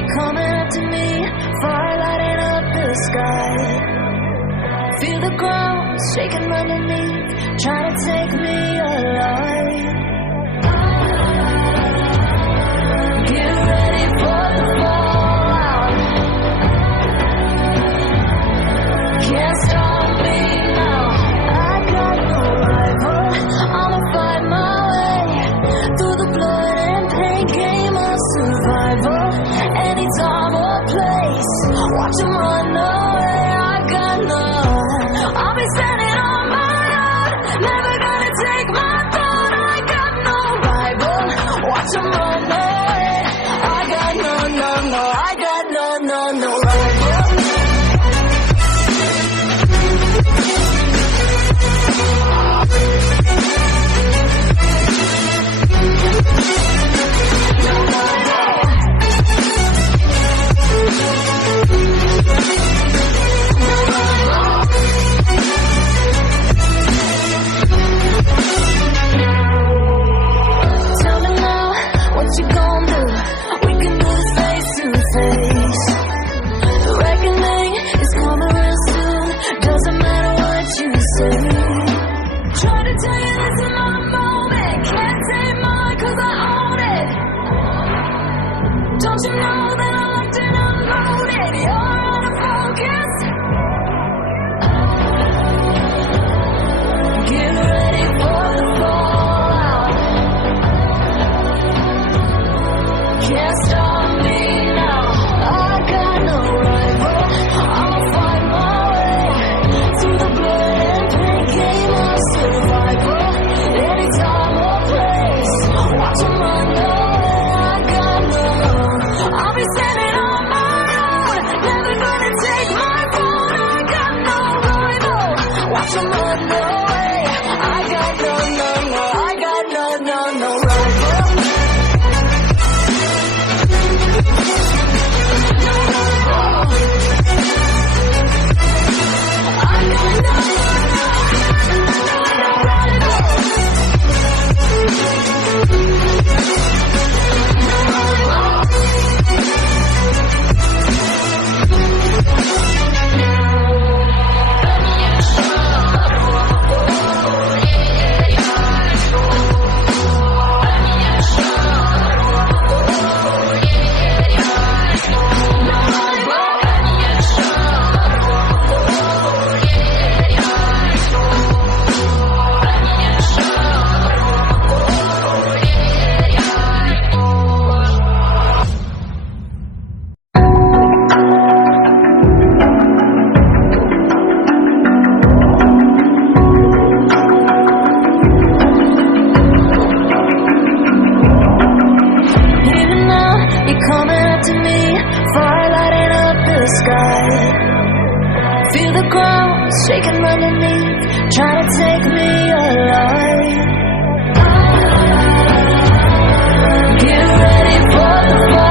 you're coming up to me, fire lighting up the sky. Feel the ground shaking underneath, trying to take me alive. Get ready for the fallout. Can't stop me now. I got no rival. I'ma fight my way through the blood and pain game of survival. Any time or place, watch 'em run away. I got none. I'll be standing on my own, never gonna take my throne. I got no rival. Watch 'em run away. I got no, I got no rival. Tell me now, what you gon' do? We can do this face to face. The reckoning is coming real soon. Doesn't matter what you say. Try to tell you this is my moment. Can't take mine 'cause I own it. Don't you know that I'm locked and unloaded? You're out of focus. Get ready for the fallout. Can't stop me now. I got no rival. I'll fight my way through the blood and pain game of survival. Any time or place, watch 'em run away. I got none. I'll be standing on my own, never gonna take my phone. I got no rival. Watch 'em run away. I got no, I got no rival. Even now, you're coming up to me, fire lighting up the sky. Feel the ground shaking underneath, trying to take me alive. Get ready for the fall.